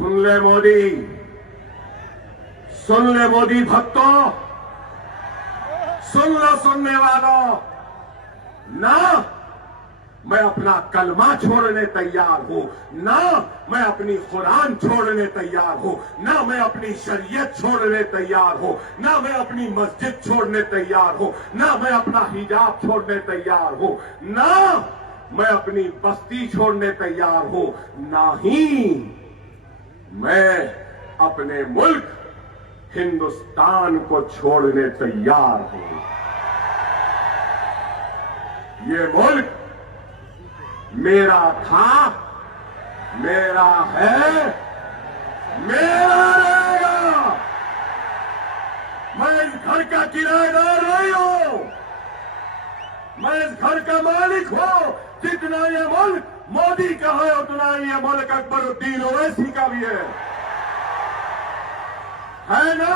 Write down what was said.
सुन ले मोदी, सुन ले मोदी भक्तों, सुन लो सुनने वालों, ना मैं अपना कलमा छोड़ने तैयार हूं, ना मैं अपनी कुरान छोड़ने तैयार हूं, ना मैं अपनी शरीयत छोड़ने तैयार हूं, ना मैं अपनी मस्जिद छोड़ने तैयार हूं, ना मैं अपना हिजाब छोड़ने तैयार हूं, ना मैं अपनी बस्ती छोड़ने तैयार हूं, ना ही मैं अपने मुल्क हिंदुस्तान को छोड़ने तैयार हूं। ये मुल्क मेरा था, मेरा है, मेरा रहेगा। मैं इस घर का किराएदार नहीं हूं, मैं इस घर का मालिक हूं। जितना ये मुल्क मोदी का है उतना ये मुल्क अकबरुद्दीन ओवैसी का भी है ना।